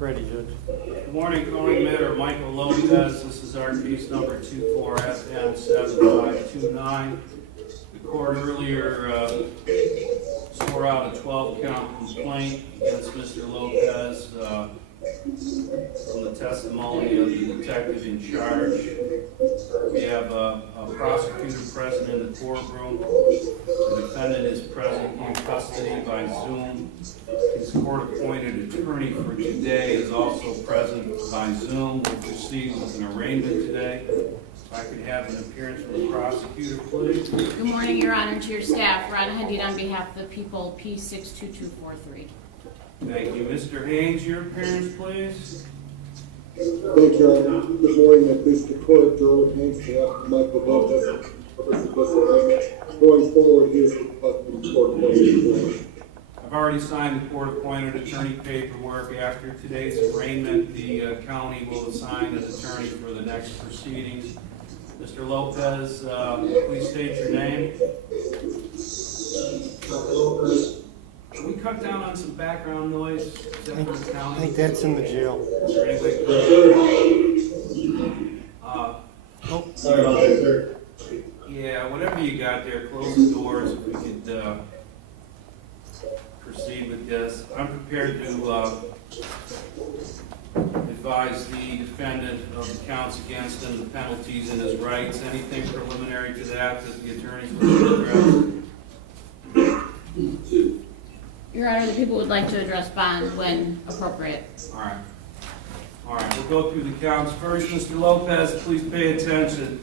Ready, Judge. Good morning, calling matter Michael Lopez. This is our case number 24-FM7529. The court earlier swore out a 12-count complaint against Mr. Lopez from the testimony of the detective in charge. We have a prosecutor present in the courtroom. The defendant is present in custody by Zoom. His court-appointed attorney for today is also present by Zoom. We'll proceed with an arraignment today. If I could have an appearance from the prosecutor, please. Good morning, Your Honor, to your staff. Ron Hadid on behalf of the people, P62243. Thank you. Mr. Haynes, your appearance, please. Thank you, Your Honor. Good morning, at least the court, Joe Haynes, Michael Lopez, going forward, he is requesting court-appointed. I've already signed the court-appointed attorney paperwork. After today's arraignment, the county will assign an attorney for the next proceedings. Mr. Lopez, please state your name. Can we cut down on some background noise? Is that for the county? I think that's in the jail. Is there anything? Sorry about that, sir. Yeah, whatever you got there, close the doors if we could proceed with this. I'm prepared to advise the defendant of the counts against him, the penalties and his rights. Anything preliminary to that the attorneys wish to address? Your Honor, the people would like to address bond when appropriate. All right. All right, we'll go through the counts first. Mr. Lopez, please pay attention.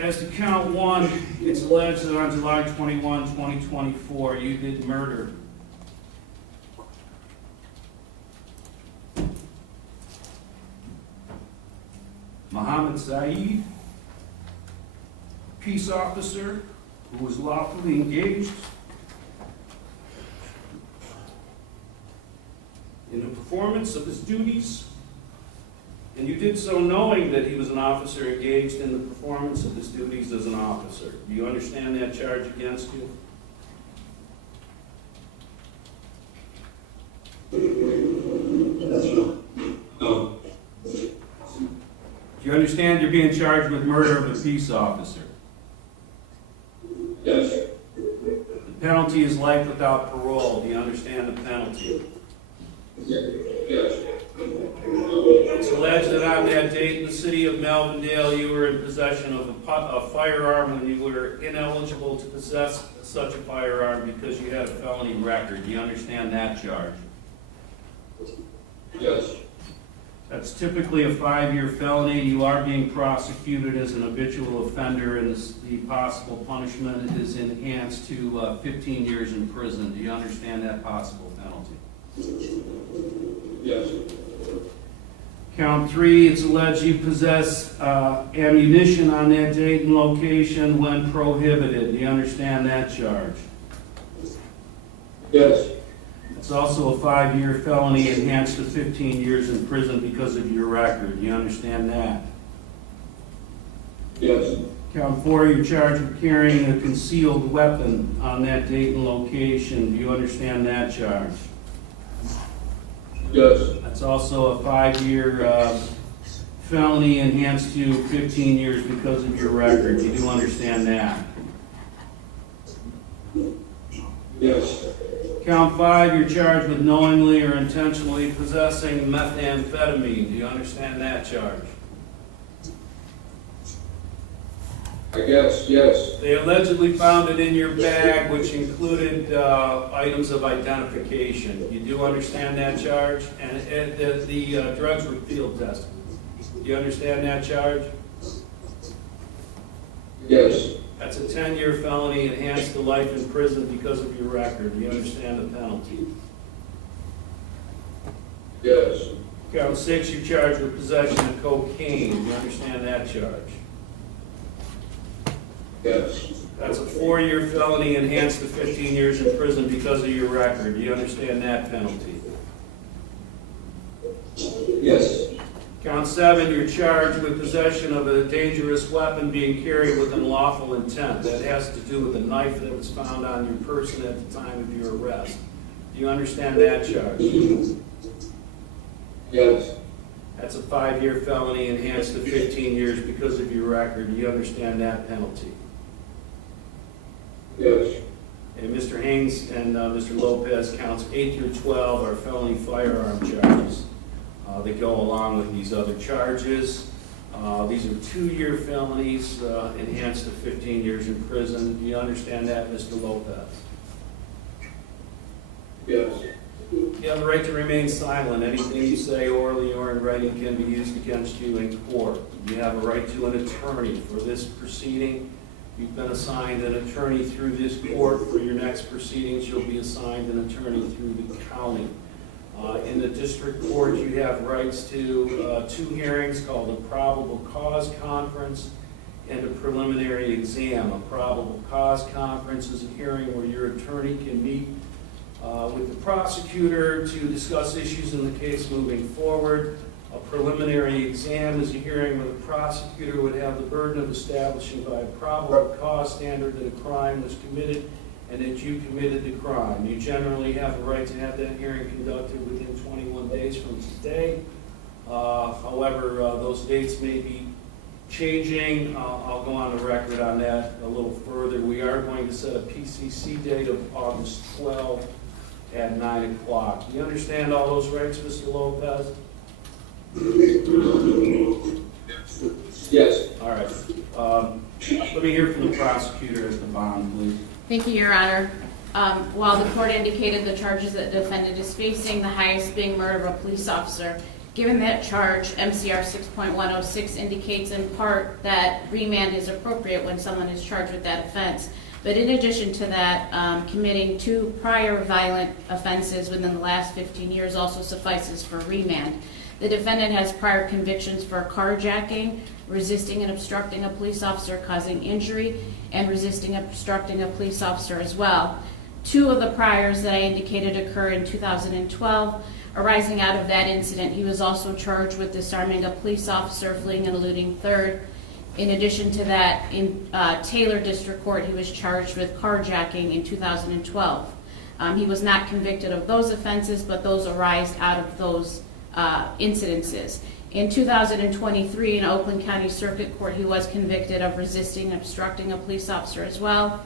As to count one, it's alleged that on July 21, 2024, you did murder Mohammed Saeed, peace officer who was lawfully engaged in the performance of his duties, and you did so knowing that he was an officer engaged in the performance of his duties as an officer. Do you understand that charge against you? No. Do you understand you're being charged with murder of a peace officer? Yes. The penalty is life without parole. Do you understand the penalty? Yes. It's alleged that on that date in the city of Melvindale, you were in possession of a firearm when you were ineligible to possess such a firearm because you had a felony record. Do you understand that charge? Yes. That's typically a 5-year felony. You are being prosecuted as an habitual offender, and the possible punishment is enhanced to 15 years in prison. Do you understand that possible penalty? Yes. Count 3, it's alleged you possess ammunition on that date and location when prohibited. Do you understand that charge? Yes. It's also a 5-year felony enhanced to 15 years in prison because of your record. Do you understand that? Yes. Count 4, you're charged with carrying a concealed weapon on that date and location. Do you understand that charge? Yes. That's also a 5-year felony enhanced to 15 years because of your record. You do understand that? Yes. Count 5, you're charged with knowingly or intentionally possessing methamphetamine. Do you understand that charge? I guess, yes. They allegedly found it in your bag, which included items of identification. You do understand that charge? And the drugs were field tested. Do you understand that charge? Yes. That's a 10-year felony enhanced to life in prison because of your record. Do you understand the penalty? Yes. Count 6, you're charged with possession of cocaine. Do you understand that charge? Yes. That's a 4-year felony enhanced to 15 years in prison because of your record. Do you understand that penalty? Yes. Count 7, you're charged with possession of a dangerous weapon being carried with unlawful intent. That has to do with the knife that was found on your person at the time of your arrest. Do you understand that charge? Yes. That's a 5-year felony enhanced to 15 years because of your record. You understand that penalty? Yes. And Mr. Haynes and Mr. Lopez, counts 8 through 12 are felony firearm charges that go along with these other charges. These are 2-year felonies enhanced to 15 years in prison. Do you understand that, Mr. Lopez? Yes. You have the right to remain silent. Anything you say orally or in writing can be used against you in court. You have a right to an attorney for this proceeding. You've been assigned an attorney through this court. For your next proceedings, you'll be assigned an attorney through the county. In the district court, you have rights to 2 hearings called a probable cause conference and a preliminary exam. A probable cause conference is a hearing where your attorney can meet with the prosecutor to discuss issues in the case moving forward. A preliminary exam is a hearing where the prosecutor would have the burden of establishing by a probable cause standard that a crime was committed and that you committed the crime. You generally have the right to have that hearing conducted within 21 days from today. However, those dates may be changing. I'll go on the record on that a little further. We are going to set a PCC date of August 12 at 9 o'clock. You understand all those rights, Mr. Lopez? Yes. All right. Let me hear from the prosecutor at the bond, please. Thank you, Your Honor. While the court indicated the charges that the defendant is facing, the highest being murder of a police officer, given that charge, MCR 6.106 indicates in part that remand is appropriate when someone is charged with that offense. But in addition to that, committing 2 prior violent offenses within the last 15 years also suffices for remand. The defendant has prior convictions for carjacking, resisting and obstructing a police officer causing injury, and resisting and obstructing a police officer as well. 2 of the priors that I indicated occurred in 2012. Arising out of that incident, he was also charged with disarming a police officer, fleeing and eluding third. In addition to that, in Taylor District Court, he was charged with carjacking in 2012. He was not convicted of those offenses, but those arise out of those incidences. In 2023, in Oakland County Circuit Court, he was convicted of resisting and obstructing a police officer as well.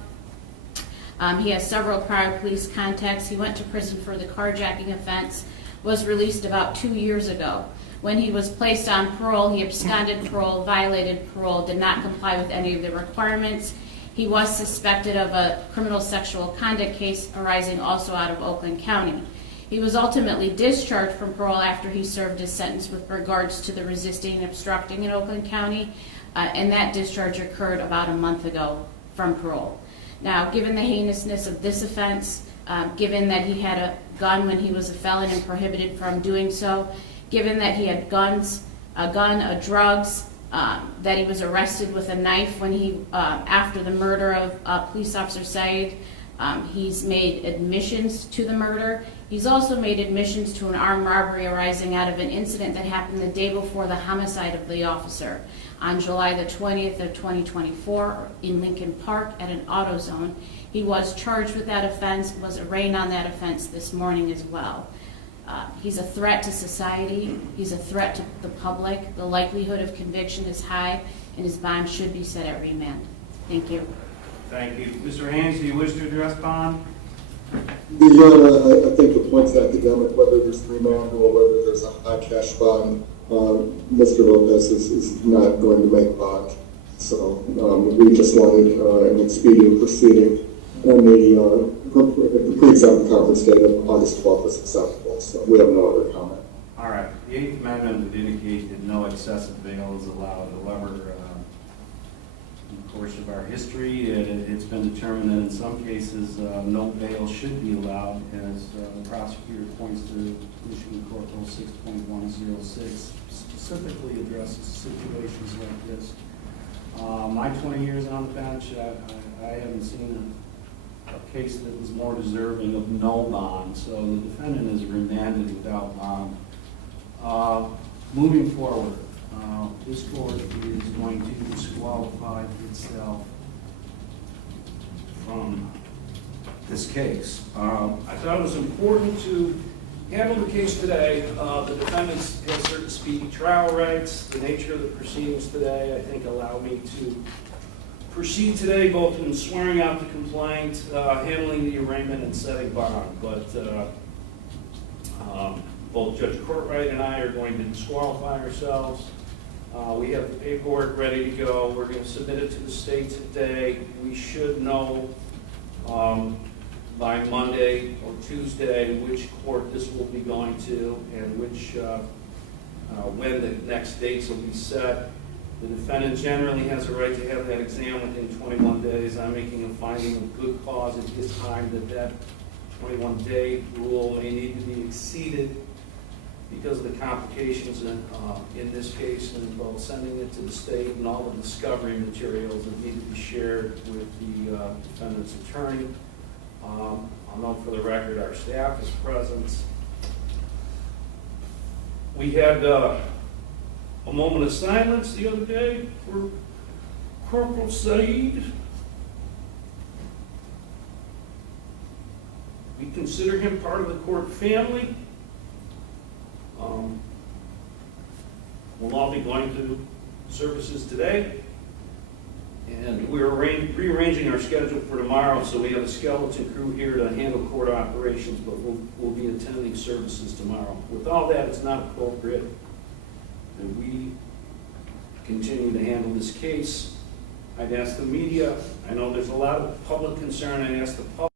He has several prior police contacts. He went to prison for the carjacking offense, was released about 2 years ago. When he was placed on parole, he absconded parole, violated parole, did not comply with any of the requirements. He was suspected of a criminal sexual conduct case arising also out of Oakland County. He was ultimately discharged from parole after he served his sentence with regards to the resisting and obstructing in Oakland County, and that discharge occurred about a month ago from parole. Now, given the heinousness of this offense, given that he had a gun when he was a felon and prohibited from doing so, given that he had drugs, that he was arrested with a knife when he, after the murder of police officer Said, he's made admissions to the murder. He's also made admissions to an armed robbery arising out of an incident that happened the day before the homicide of the officer on July the 20th of 2024 in Lincoln Park at an AutoZone. He was charged with that offense, was arraigned on that offense this morning as well. He's a threat to society. He's a threat to the public. The likelihood of conviction is high, and his bond should be set at remand. Thank you. Thank you. Mr. Haynes, do you wish to address bond? Your Honor, I think the point's academic, whether there's remand or whether there's a high cash bond. Mr. Lopez is not going to make bond. So we just wanted an expedient proceeding, and the pre-exam conference date of August 12th is acceptable. So we have no other comment. All right. The 8th Amendment would indicate that no excessive bail is allowed. However, in the course of our history, it's been determined that in some cases no bail should be allowed, as the prosecutor points to Michigan Court Rule 6.106, specifically addresses situations like this. My 20 years on the bench, I haven't seen a case that was more deserving of no bond, so the defendant is remanded without bond. Moving forward, this court is going to disqualify itself from this case. I thought it was important to handle the case today. The defendants have certain speedy trial rights. The nature of the proceedings today, I think, allow me to proceed today both in swearing out the complaint, handling the arraignment, and setting bond. But both Judge Courtwright and I are going to disqualify ourselves. We have the paperwork ready to go. We're going to submit it to the state today. We should know by Monday or Tuesday which court this will be going to and which when the next dates will be set. The defendant generally has a right to have that exam within 21 days. I'm making a finding of good cause at this time that 21-day rule may need to be exceeded because of the complications in this case, and both sending it to the state and all the discovery materials that need to be shared with the defendant's attorney. I'll note for the record our staff is present. We had a moment of silence the other day for Corporal Saeed. We consider him part of the court family. We'll all be going to services today, and we're rearranging our schedule for tomorrow, so we have a skeleton crew here to handle court operations, but we'll be attending services tomorrow. With all that, it's not appropriate that we continue to handle this case. I'd ask the media, I know there's a lot of public concern, I'd ask the public